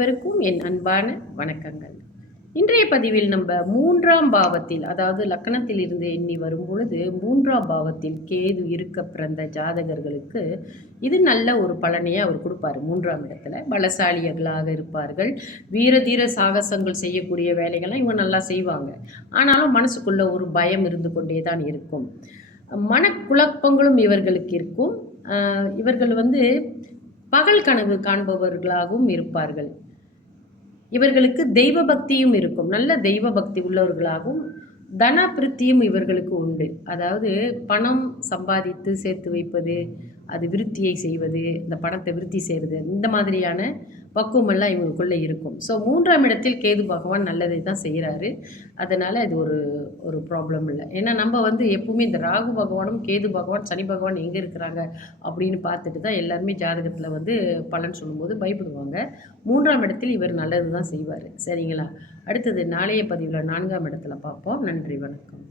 அனைவருக்கும் என் அன்பான வணக்கங்கள். இன்றைய பதிவில் நம்ம 3ஆம் பாவத்தில், அதாவது லக்னத்தில் இருந்து எண்ணி வரும் பொழுது 3ஆம் பாவத்தில் கேது இருக்க பிறந்த ஜாதகர்களுக்கு இது நல்ல ஒரு பலனையை அவர் கொடுப்பாரு. 3ஆம் இடத்துல பலசாலிகளாக இருப்பார்கள். வீரதீர சாகசங்கள் செய்யக்கூடிய வேலைகள்லாம் இவங்க நல்லா செய்வாங்க. ஆனாலும் மனசுக்குள்ள ஒரு பயம் இருந்து கொண்டே தான் இருக்கும். மனக்குழப்பங்களும் இவர்களுக்கு இருக்கும். இவர்கள் பகல் கனவு காண்பவர்களாகவும் இருப்பார்கள். இவர்களுக்கு தெய்வ பக்தியும் இருக்கும். நல்ல தெய்வ பக்தி உள்ளவர்களாகவும் தன பிருத்தியும் இவர்களுக்கு உண்டு. அதாவது பணம் சம்பாதித்து சேர்த்து வைப்பது, அது விருத்தியை செய்வது, இந்த பணத்தை விருத்தி செய்கிறது, இந்த மாதிரியான பக்குவமெல்லாம் இவங்களுக்குள்ளே இருக்கும். ஸோ 3ஆம் இடத்தில் கேது பகவான் நல்லதை தான் செய்கிறாரு. அதனால் இது ஒரு ஒரு ப்ராப்ளம் இல்லை. ஏன்னா நம்ம எப்பவுமே இந்த ராகு பகவானும் கேது பகவான் சனி பகவான் எங்கே இருக்கிறாங்க அப்படின்னு பார்த்துட்டு தான் எல்லாருமே ஜாதகத்தில் பலன் சொல்லும்போது பயப்படுவாங்க. 3ஆம் இடத்தில் இவர் நல்லது தான் செய்வார். சரிங்களா? அடுத்தது நாளைய பதிவில் 4ஆம் இடத்துல பார்ப்போம். நன்றி, வணக்கம்.